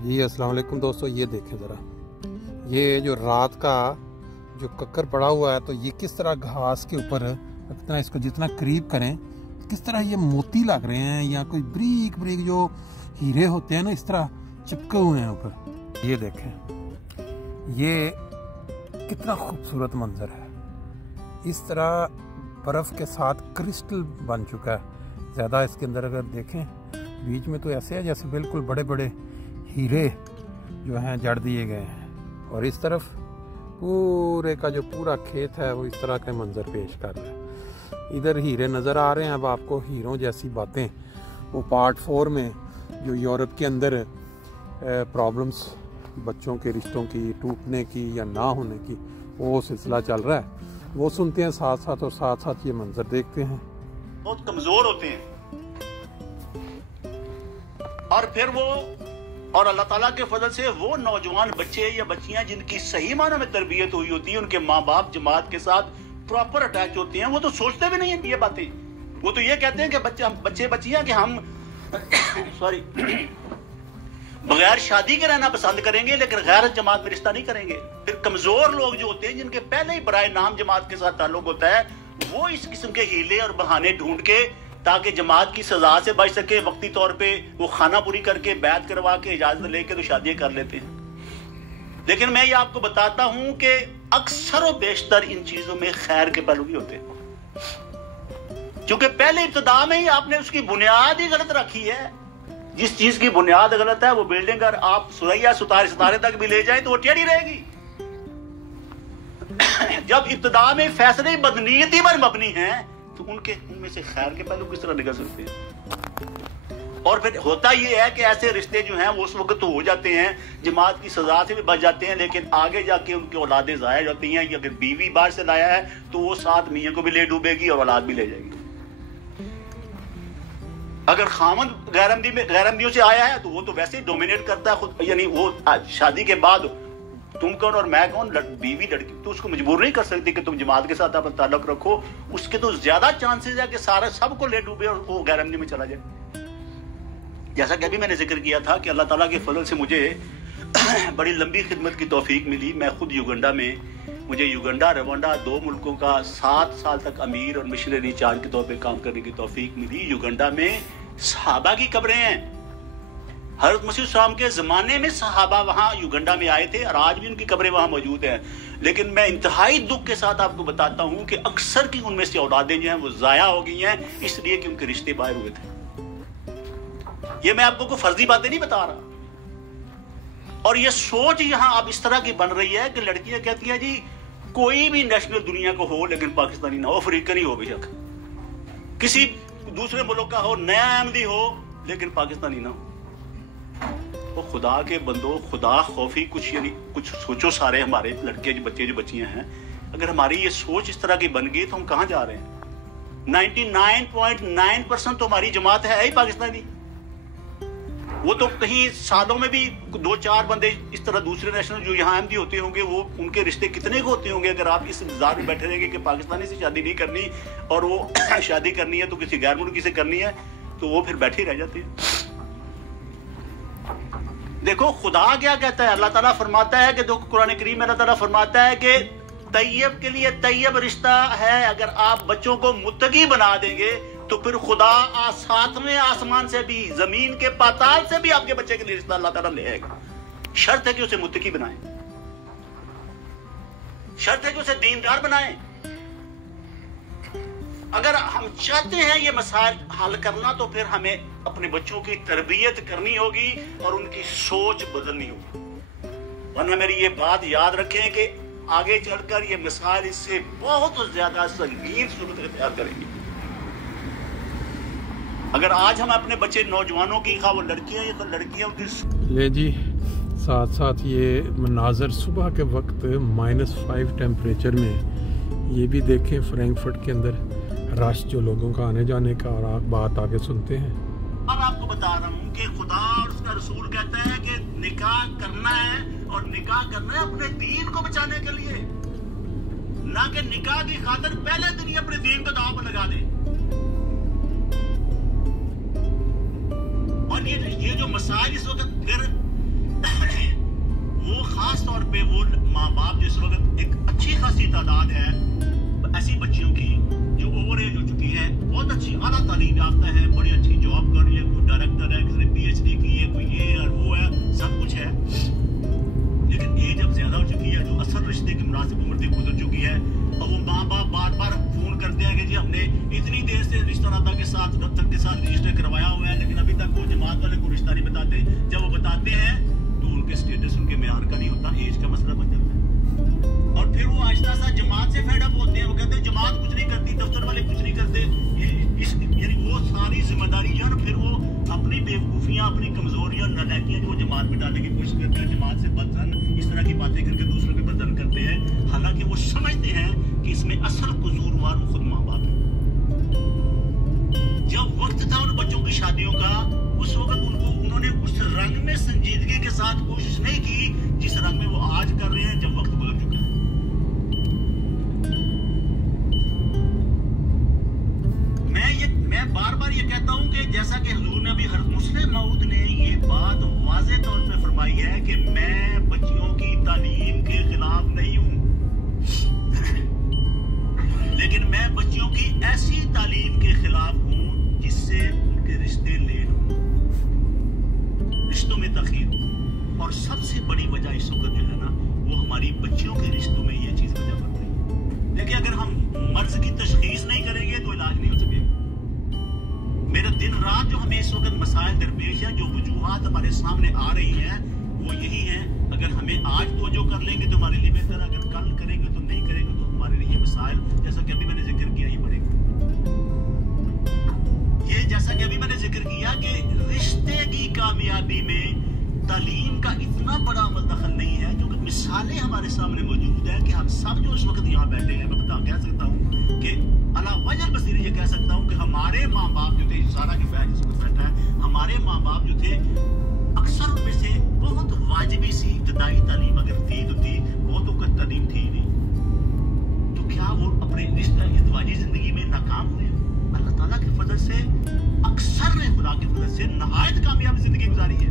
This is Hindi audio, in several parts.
जी अस्सलाम वालेकुम दोस्तों, ये देखें ज़रा, ये जो रात का जो कक्कर पड़ा हुआ है, तो ये किस तरह घास के ऊपर इतना, इसको जितना करीब करें किस तरह ये मोती लग रहे हैं या कोई बारीक बारीक जो हीरे होते हैं ना, इस तरह चिपके हुए हैं ऊपर। ये देखें, ये कितना खूबसूरत मंजर है। इस तरह बर्फ़ के साथ क्रिस्टल बन चुका है। ज़्यादा इसके अंदर अगर देखें, बीच में तो ऐसे है जैसे बिल्कुल बड़े बड़े हीरे जो हैं जड़ दिए गए हैं, और इस तरफ पूरे का जो पूरा खेत है वो इस तरह के मंजर पेश कर रहा है। इधर हीरे नज़र आ रहे हैं। अब आपको हीरों जैसी बातें वो पार्ट 4 में जो यूरोप के अंदर प्रॉब्लम्स बच्चों के रिश्तों की टूटने की या ना होने की वो सिलसिला चल रहा है, वो सुनते हैं साथ साथ, और साथ साथ ये मंजर देखते हैं। बहुत कमजोर होते हैं और फिर वो, और अल्लाह ताला के फजल से वो नौजवान बच्चे या बच्चियां जिनकी सही मानों में तरबियत हुई होती है, उनके माँ बाप जमात के साथ प्रॉपर अटैच होते हैं, वो तो सोचते भी नहीं है ये बातें। वो तो ये कहते हैं कि बच्चे बच्चियां कि हम सॉरी बगैर शादी के रहना पसंद करेंगे, लेकिन गैर जमात में रिश्ता नहीं करेंगे। फिर कमजोर लोग जो होते हैं, जिनके पहले ही बराए नाम जमात के साथ ताल्लुक होता है, वो इस किस्म के हीले और बहाने ढूंढ के ताकि जमात की सजा से बच सके, वक्ती तौर पे वो खाना पूरी करके बैत करवा के इजाजत लेके तो शादियां कर लेते हैं। लेकिन मैं ये आपको बताता हूं कि अक्सर और बेशतर इन चीजों में खैर के पहलू भी होते हैं, क्योंकि पहले इब्तिदा में ही आपने उसकी बुनियाद ही गलत रखी है। जिस चीज की बुनियाद गलत है, वो बिल्डिंग अगर आप सुरैया सितारे तक भी ले जाए तो वो टेढ़ी रहेगी। जब इब्तिदा में फैसले बदनीयती पर मबनी हैं, तो उनमें से खैर के पहलू किस तरह निकल सकते हैं। और फिर होता यह है कि ऐसे रिश्ते जो हैं वो उस वक्त तो हो जाते हैं, जमात की सजा से भी बच जाते हैं, लेकिन आगे जाके उनकी औलादें ज़ाया जाती हैं। अगर बीवी बाहर से लाया है तो वो साथ मियाँ को भी ले डूबेगी और औलाद भी ले जाएगी। अगर खामद गैरअहमदियों से आया है तो वो तो वैसे ही डोमिनेट करता है खुद, यानी वो शादी के बाद तुम कौन और मैं कौन, बीवी लड़की तो उसको मजबूर नहीं कर सकती कि तुम जमात के साथ अपना ताल्लुक रखो। उसके तो ज्यादा चांसेस है कि सारा सबको ले डूबे और वो गैरअहमदी में चला जाए। जैसा कि अभी मैंने जिक्र किया था कि अल्लाह ताला के फजल से मुझे बड़ी लंबी खिदमत की तौफीक मिली। मैं खुद युगांडा में, मुझे युगांडा रवांडा 2 मुल्कों का 7 साल तक अमीर और मिशनरी चार्ज के तौर पर काम करने की तौफीक मिली। युगांडा में सहाबा की कब्रें हैं। हज़रत मसीह सलाम के ज़माने में सहाबा वहाँ युगांडा में आए थे और आज भी उनकी कब्रें वहाँ मौजूद हैं। लेकिन मैं इंतहाई दुख के साथ आपको बताता हूँ कि अक्सर की उनमें से औलादें जो हैं वो ज़ाया हो गई हैं, इसलिए कि उनके रिश्ते बाहर हुए थे। ये मैं आपको कोई फर्जी बातें नहीं बता रहा। और ये सोच यहाँ अब इस तरह की बन रही है कि लड़कियाँ कहती हैं जी कोई भी नेशनल दुनिया को हो, लेकिन पाकिस्तानी ना हो, अफ्रीकन ही हो, बेशक किसी दूसरे मुल्क का हो, नया अहमदी हो, लेकिन पाकिस्तानी ना हो। वो खुदा के बंदो, खुदा खौफी कुछ, यानी कुछ सोचो। सारे हमारे लड़के जो बच्चे जो बच्चियां हैं, अगर हमारी ये सोच इस तरह की बन गई तो हम कहाँ जा रहे हैं। 99.9% तो हमारी जमात है ही पाकिस्तानी। वो तो कहीं सालों में भी 2-4 बंदे इस तरह दूसरे नेशनल जो यहाँ अहमदी होते होंगे, वो उनके रिश्ते कितने को होते होंगे। अगर आप इस इंतजार में बैठे रहेंगे कि पाकिस्तानी से शादी नहीं करनी और वो शादी करनी है तो किसी गैर मुल्की से करनी है, तो वो फिर बैठे रह जाते हैं। देखो खुदा क्या कहता है, अल्लाह ताला फरमाता है कि देखो कुरान करीम में अल्लाह ताला फरमाता है कि तैयब के लिए तैयब रिश्ता है। अगर आप बच्चों को मुत्तकी बना देंगे तो फिर खुदा 7वें आसमान से भी, जमीन के पाताल से भी आपके बच्चे के लिए रिश्ता अल्लाह ताला ले आएगा। शर्त है कि उसे मुत्तकी बनाएं, शर्त है कि उसे दीनदार बनाएं। अगर हम चाहते हैं ये मसाइल हल करना, तो फिर हमें अपने बच्चों की तरबियत करनी होगी और उनकी सोच बदलनी होगी। वरना मेरी ये बात याद रखें कि आगे चलकर ये मसाइल इससे बहुत ज्यादा संगीन सूरत इख्तियार करेंगी। अगर आज हम अपने बच्चे नौजवानों की, खा वो लड़कियां या तो लड़कियों की, ले जी साथ साथ ये मनाजर सुबह के वक्त -5 टेम्परेचर में, ये भी देखें फ्रैंकफर्ट के अंदर रश जो लोगों का आने जाने का, और आप बात आगे सुनते हैं। अब आपको बता रहा हूँ कि खुदा और उसका रसूल कहता है कि निकाह करना है, और निकाह करना है अपने दीन को बचाने के लिए, ना कि निकाह की खातिर पहले दिन ही अपने दीन को दांव पर लगा दे। और ये जो मसाइल इस वक्त फिर पे वो माँ बाप जिस वक्त एक अच्छी खासी तादाद है ऐसी बच्चियों की जो ओवर एज हो चुकी है, बहुत अच्छी आला तालीम याफ्ता है, बड़ी अच्छी जॉब कर रही है, कोई डायरेक्टर है, किसी ने PhD की है, कोई ये और वो है, सब कुछ है, लेकिन एज अब ज्यादा हो चुकी है, जो असल रिश्ते की मुनासिब उम्र से गुजर चुकी है, और वो माँ बाप बार बार फोन करते हैं कि जी हमने इतनी देर से रिश्ता नाता के साथ दफ्तर के साथ रजिस्टर करवाया हुआ है, लेकिन अभी तक वो जमात वाले को रिश्ता नहीं बताते। जब वो बताते हैं तो उनके स्टेटस उनके मेयार का नहीं होता, एज का मसला बन जाता है, और फिर वो आहिस्ता सा जमात से फेड अप होते हैं। वो कहते हैं जमात कुछ नहीं करती, दफ्तर वाले कुछ नहीं करते, यानी वो सारी जिम्मेदारी जो है ना, फिर वो अपनी बेवकूफियां, अपनी कमजोरियां, नालायकियां जो जमात में डालने की कोशिश करते हैं, जमात से बदजन इस तरह की बातें करके दूसरों के बदजन करते हैं, हालांकि वो समझते हैं कि इसमें असल कसूरवार वो खुद माँ बाप है। जब वक्त था उन बच्चों की शादियों का, उस वक्त उन्होंने उस रंग में संजीदगी के साथ कोशिश नहीं की जिस रंग में वो आज कर रहे हैं, जब वक्त गुजर चुका है। मैं बार बार ये कहता हूं कि जैसा कि हुजूर ने अभी मुस्लिम मऊद ने ये बात वाज़े तौर पे फरमाई है कि मैं बच्चियों की तालीम के खिलाफ नहीं हूं, लेकिन मैं बच्चियों की ऐसी तालीम के खिलाफ हूं जिससे उनके रिश्ते लेट हों, रिश्तों में तखीर हो। और सबसे बड़ी वजह इस वक्त जो है ना, वो हमारी बच्चियों के रिश्तों में ये चीज वजह बन रही है। देखिए, अगर हम मर्ज की तशखीस नहीं करेंगे तो इलाज नहीं हो सकेगा। मेरा दिन रात जो हमें इस वक्त मसाइल दरपेश है, जो वजूहात हमारे सामने आ रही हैं, वो यही है। अगर हमें आज तवज्जो कर लेंगे तो हमारे लिए बेहतर, अगर कल करेंगे तो नहीं करेंगे तो हमारे लिए मसाइल, जैसा कि अभी मैंने जिक्र किया, ये बढ़ेगा। ये जैसा कि अभी मैंने जिक्र किया कि रिश्ते की कामयाबी में तालीम का इतना बड़ा अमल दखल नहीं है, क्योंकि मिसालें हमारे सामने मौजूद है कि हम सब जो इस वक्त यहाँ बैठे हैं, मैं कह सकता हूँ कि अला वजह बसीरी ये कह सकता हूँ कि हमारे माँ बाप जो थे, सारा के बैठ जिस वक्त बैठा है, हमारे माँ बाप जो थे, अक्सर उनमें से बहुत वाजिबी सी इब्तदाई तालीम अगर थी तो थी, बहुत तो तालीम थी नहीं, तो क्या वो अपने रिश्ता इज़्वाजी जिंदगी में नाकाम हुए? अल्लाह ताला के फजल से अक्सर ने खुदा के फजल से नहायत कामयाब जिंदगी गुजारी है,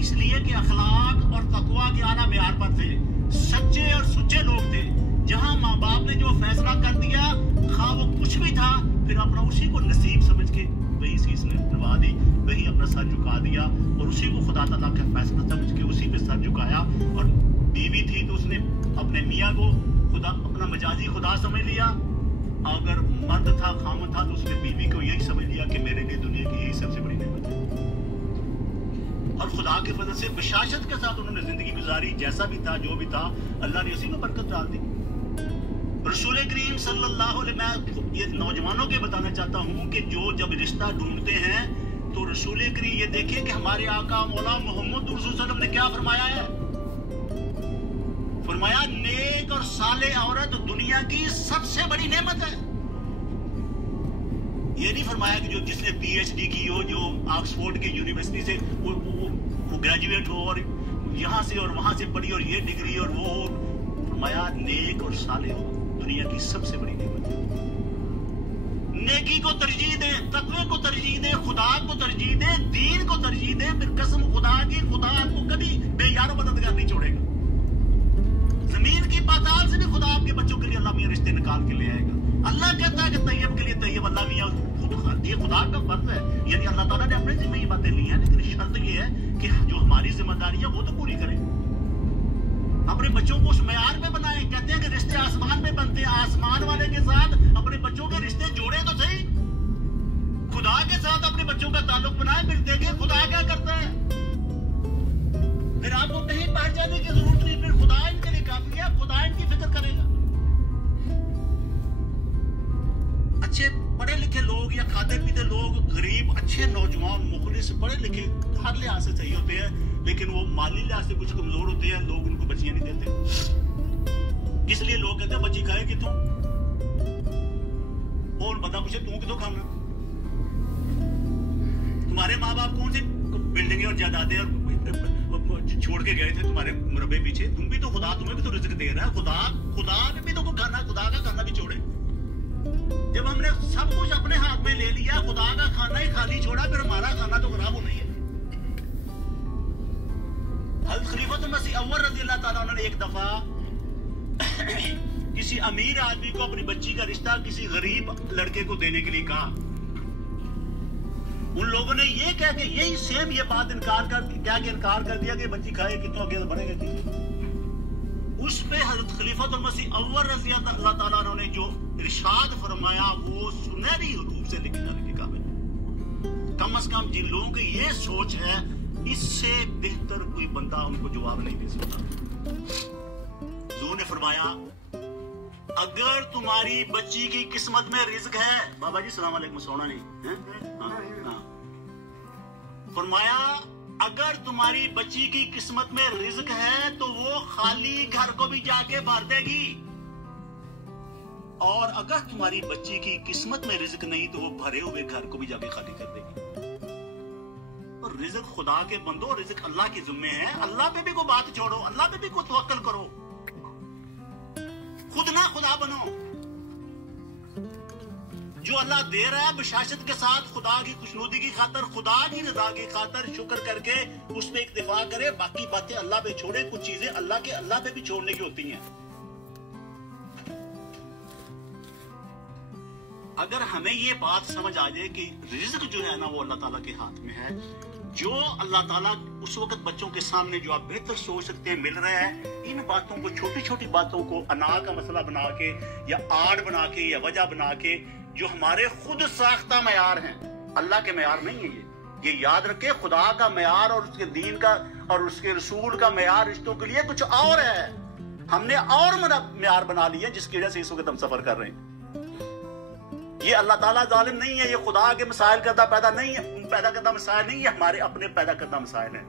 इसलिए कि अखलाक और तकवा के आला मेयार पर थे, सच्चे और सुच्चे लोग थे। जहां माँ बाप ने जो फैसला कर दिया, खा वो कुछ भी था, फिर अपना उसी को नसीब समझ के वही सीस निभा दी, वही अपना सर झुका दिया, और उसी को खुदा ताला का फैसला समझ के उसी पे सर झुकाया। और बीवी थी तो उसने अपने मियाँ को खुदा, अपना मजाजी खुदा समझ लिया, अगर मर्द था, खामद था, तो उसने बीवी को यही समझ लिया कि मेरे लिए दुनिया की यही सबसे बड़ी नेमत है। और खुदा के फजल से बशाशत के साथ उन्होंने जिंदगी गुजारी, जैसा भी था, जो भी था, अल्लाह ने उसी में बरकत डाल दी। रसूल करीम सल्लल्लाहु अलैहि वसल्लम, मैं ये नौजवानों के बताना चाहता हूँ कि जो जब रिश्ता ढूंढते हैं तो रसूल करीम ये देखें कि हमारे आका मौला मोहम्मद रसूल सल्लल्लाहु अलैहि वसल्लम ने क्या फरमाया है। फरमाया, नेक और साले औरत दुनिया की सबसे बड़ी नेमत है। ये नहीं फरमाया कि जो जिसने PhD की हो, जो ऑक्सफोर्ड की यूनिवर्सिटी से वो ग्रेजुएट हो और यहाँ से और वहां से पढ़ी और ये डिग्री और वो हो। फरमाया, नेक और साले हो दुनिया की सबसे बड़ी नेमत है। नेकी को तरजीह दे, तकवे को तरजीह दे, खुदा को तरजीह दे, दीन को तरजीह दे, फिर कसम खुदा की, खुदा आपको कभी बेयारो मददगार नहीं छोड़ेगा। जमीन की पाताल से भी खुदा आपके बच्चों के लिए अल्लाह मियां रिश्ते निकाल के ले आएगा। अल्लाह कहता है कि तैयब के लिए तैयब, अल्लाह मियां ये खुदा का फर्ज है, यानी अल्लाह ताला ने अपने जिम्मे ये बातें ली हैं, लेकिन शर्त ये है कि जो हमारी जिम्मेदारी है वो तो पूरी करें। अपने बच्चों को उस मेयार पे बनाए। कहते हैं कि रिश्ते आसमान में बनते हैं, आसमान वाले के साथ अपने बच्चों के रिश्ते जोड़े तो सही, खुदा के साथ अपने बच्चों का ताल्लुक बनाए, फिर देखें खुदा क्या करता है। फिर आपको कहीं बाहर जाने की जरूरत नहीं, फिर खुदा इनके लिए काफी है, खुदा इनकी फिक्र करेगा। अच्छे पढ़े लिखे लोग या खाते पीते लोग, गरीब अच्छे नौजवान मुखलिस पढ़े लिखे हर लिहाज से सही होते हैं, लेकिन वो माली लिहाज से कुछ कमजोर होते हैं, लोग उनको बच्चियां नहीं देते। इसलिए लोग कहते हैं बच्ची खाएगी तू, और बता पूछे तू कितों खाना। तुम्हारे माँ बाप कौन सी बिल्डिंगें और जायदादें और छोड़ के गए थे तुम्हारे मुरब्बे पीछे? तुम भी तो, खुदा तुम्हें भी तो रिज़्क़ दे रहा है, खुदा ने भी तो खाना, खुदा का खाना भी छोड़े। जब हमने सब कुछ अपने हाथ में ले लिया, खुदा का खाना ही खाली छोड़ा, फिर हमारा खाना तो खराब होना ही है। हज़रत खलीफा खलीफतुल मसीह अव्वल रज़ियल्लाहु ताला अन्हु ने एक दफा किसी अमीर आदमी को अपनी बच्ची का रिश्ता किसी गरीब लड़के को देने के लिए कहा। उन लोगों ने ये कह के यही सेम ये बात इनकार कर दिया कि बच्ची खाएगी तो अकेला बनेगा। उस पे हजरत खलीफतुल मसीह अव्वल रज़ियल्लाहु ताला अन्हु ने जो इरशाद फरमाया वो सुनहरी हुरूफ से लिखे जाने के काबिल। कम से कम जिन लोगों की ये सोच है इससे बेहतर कोई बंदा उनको जवाब नहीं दे सकता। हुजूर ने फरमाया अगर तुम्हारी बच्ची की किस्मत में रिज़्क है, बाबा जी सलाम अलैकुम, सोना नहीं है? फरमाया अगर तुम्हारी बच्ची की किस्मत में रिज़्क है तो वो खाली घर को भी जाके भर देगी, और अगर तुम्हारी बच्ची की किस्मत में रिज़्क नहीं तो वो भरे हुए घर को भी जाके खाली कर देगी। और रिज़्क खुदा के बंदो, रिज़्क अल्लाह के जिम्मे है। अल्लाह पे भी कोई बात छोड़ो, अल्लाह पे भी कोई तवक्कल करो, खुद ना खुदा बनो। जो अल्लाह दे रहा है बशाशत के साथ खुदा की खुशनुदी की खातर, खुदा की रजा की खातर शुक्र करके उस पे इक्तिफा करे, बाकी बातें अल्लाह पे छोड़े। कुछ चीजें अल्लाह पे भी छोड़ने की होती हैं। अगर हमें ये बात समझ आ जाए कि रिज़्क जो है ना वो अल्लाह ताला के हाथ में है, जो अल्लाह ताला उस वक्त बच्चों के सामने जो आप बेहतर सोच सकते हैं मिल रहा है, इन बातों को, छोटी छोटी बातों को अना का मसला बना के या आड़ बना के या वजह बना के, जो हमारे खुद साख्ता मयार हैं, अल्लाह के मयार नहीं है ये याद रखे। खुदा का मयार और उसके दीन का और उसके रसूल का मयार रिश्तों के लिए कुछ और है। हमने और मयार बना लिया जिसकी वजह से इस वक्त हम सफर कर रहे हैं। ये अल्लाह ताला जालिम नहीं है, ये खुदा के मसाइल पैदा करता मसाइल नहीं है, हमारे अपने पैदा करता मसाइल है।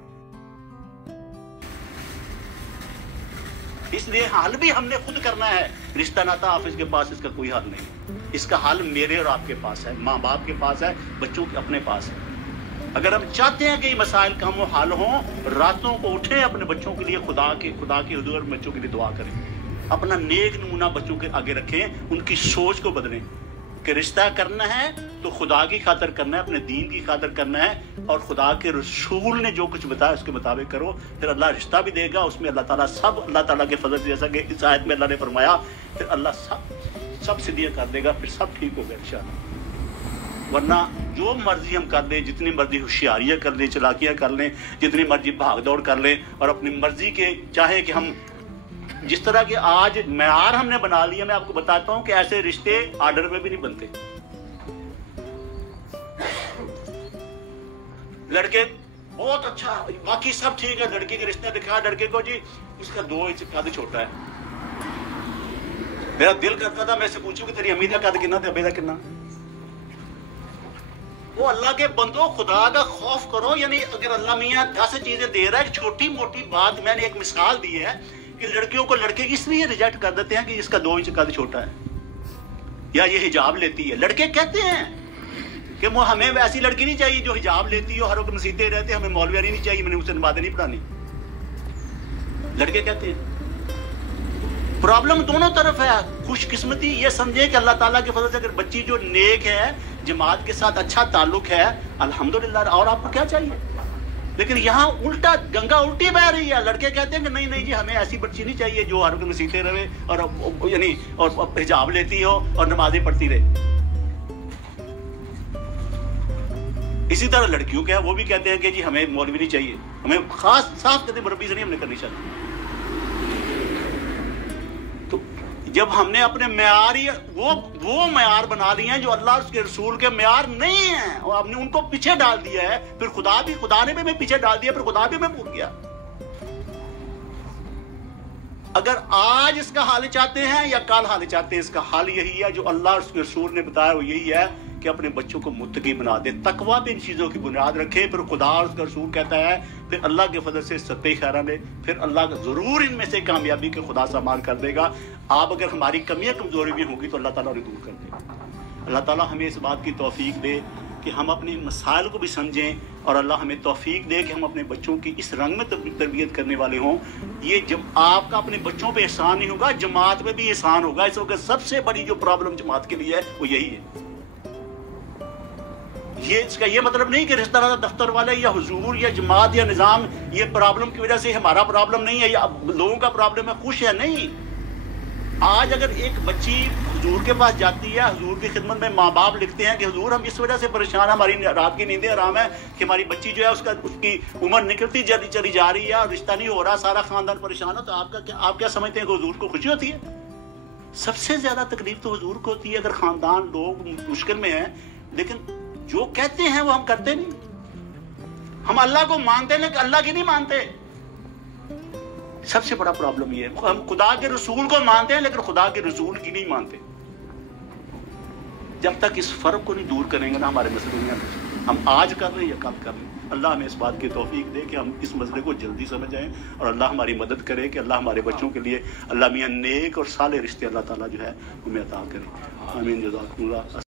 इसलिए हल भी हमने खुद करना है। रिश्ता नाता हाफिज के पास इसका कोई हल नहीं, इसका हल मेरे और आपके पास है, माँ बाप के पास है, बच्चों के अपने पास है। अगर हम चाहते हैं कि ये मसाइल कम हल हों, रातों को उठें, अपने बच्चों के लिए खुदा की हुजूर में बच्चों के लिए दुआ करें, अपना नेक नमूना बच्चों के आगे रखें, उनकी सोच को बदलें कि रिश्ता करना है तो खुदा की खातर करना है, अपने दीन की खातर करना है, और खुदा के रसूल ने जो कुछ बताया उसके मुताबिक करो, फिर अल्लाह रिश्ता भी देगा। उसमें अल्लाह ताला सब अल्लाह ताला के फजल से, जैसा कि इस आयत में अल्लाह ने फरमाया, फिर अल्लाह सब सीधियाँ कर देगा, फिर सब ठीक होगा इंशाअल्लाह। वरना जो मर्जी हम कर लें, जितनी मर्जी होशियारियाँ कर लें, चलाकियाँ कर लें, जितनी मर्जी भाग दौड़ कर लें, और अपनी मर्जी के चाहे कि हम जिस तरह के आज मयार हमने बना लिया, मैं आपको बताता हूं कि ऐसे रिश्ते आर्डर में भी नहीं बनते। लड़के बहुत अच्छा, बाकी सब ठीक है, लड़के के रिश्ते दिखा, लड़के को जी उसका 2 इंच कद छोटा है। मेरा दिल करता था मैं इससे पूछूं कि तेरी अम्मी का कद कितना था, अब्बे का कितना। वो अल्लाह के बंदो, खुदा का खौफ करो। यानी अगर अल्लाह मियां 10 चीजें दे रहा है, छोटी मोटी बात, मैंने एक मिसाल दी है कि लड़कियों को लड़के इसलिए रिजेक्ट कर देते हैं कि इसका 2 इंच कद छोटा है या ये हिजाब लेती है। लड़के कहते हैं कि वो हमें वैसी लड़की नहीं चाहिए जो हिजाब लेती हो, हर वक्त मसीते रहते, हमें मौलवियारी नहीं चाहिए, मैंने उसे नमाज़ें नहीं पढ़ानी। लड़के कहते हैं। प्रॉब्लम दोनों तरफ है। खुशकिस्मती ये समझे कि अल्लाह ताला के फजल से अगर बच्ची जो नेक है, जमात के साथ अच्छा ताल्लुक है, अल्हम्दुलिल्लाह, और आपको क्या चाहिए। लेकिन यहाँ उल्टा गंगा उल्टी बह रही है। लड़के कहते हैं कि नहीं जी हमें ऐसी बच्ची नहीं चाहिए जो हर वक्त मसीते रहे और यानी और हिजाब लेती हो और नमाजें पढ़ती रहे। इसी तरह लड़कियों के वो भी कहते हैं कि जी हमें मौलवी नहीं चाहिए, हमें खास साफ कहते मुरब्बी से नहीं हमने करनी चाहिए। तो जब हमने अपने म्यार वो म्यार बना लिए हैं जो अल्लाह और उसके रसूल के म्यार नहीं है, और हमने उनको पीछे डाल दिया है, फिर खुदा ने भी हमें पीछे डाल दिया, फिर खुदा भी हमें भूल गया। अगर आज इसका हाल चाहते हैं या कल हाल चाहते हैं, इसका हाल यही है जो अल्लाह और उसके रसूल ने बताया, वो यही है कि अपने बच्चों को मुत्तकी बना दे, तकवा पे इन चीजों की बुनियाद रखे। फिर खुदा और उसका रसूल कहता है, फिर अल्लाह के फजल से सत्ते खैरा ने, फिर अल्लाह जरूर इनमें से कामयाबी के खुदा सामान कर देगा। आप अगर हमारी कमियां कमजोरी भी होगी तो अल्लाह ताला उन्हें दूर कर देगा। अल्लाह ताला हमें इस बात की तौफीक दे कि हम अपने मसाइल को भी समझें, और अल्लाह हमें तौफीक दे कि हम अपने बच्चों की इस रंग में तरबियत करने वाले हों। ये जब आपका अपने बच्चों पे एहसान नहीं होगा, जमात में भी एहसान होगा। इस वक्त सबसे बड़ी जो प्रॉब्लम जमात के लिए है वो यही है। ये इसका ये मतलब नहीं कि रिश्तेदार दफ्तर वाले या हुजूर या जमात या निज़ाम ये प्रॉब्लम की वजह से हमारा प्रॉब्लम नहीं है या लोगों का प्रॉब्लम है, खुश है, नहीं। आज अगर एक बच्ची हुजूर के पास जाती है, हुजूर की खिदमत में माँ बाप लिखते हैं कि हुजूर हम इस वजह से परेशान, हमारी रात की नींदें हराम है कि हमारी बच्ची जो है उसकी उम्र निकलती चली जा रही है और रिश्ता नहीं हो रहा, सारा खानदान परेशान है, तो आप क्या समझते हैं कि हुजूर को खुशी होती है? सबसे ज्यादा तकलीफ तो हुजूर को होती है अगर खानदान लोग मुश्किल में हैं, लेकिन जो कहते हैं वो हम करते नहीं। हम अल्लाह को मानते हैं लेकिन अल्लाह की नहीं मानते। सबसे बड़ा प्रॉब्लम ये है, हम खुदा के रसूल को मानते हैं लेकिन खुदा के रसूल की नहीं मानते। जब तक इस फर्क को नहीं दूर करेंगे ना हमारे मसले में, हम आज कर रहे हैं या कल कर रहे हैं, अल्लाह हमें इस बात की तौफीक दे कि हम इस मसले को जल्दी समझ आएं और अल्लाह हमारी मदद करे कि अल्लाह हमारे बच्चों के लिए अल्लाह मियां नेक और साले रिश्ते अल्लाह ताला जो है हमें अता करे। आमीन। जज़ाकुमुल्लाह।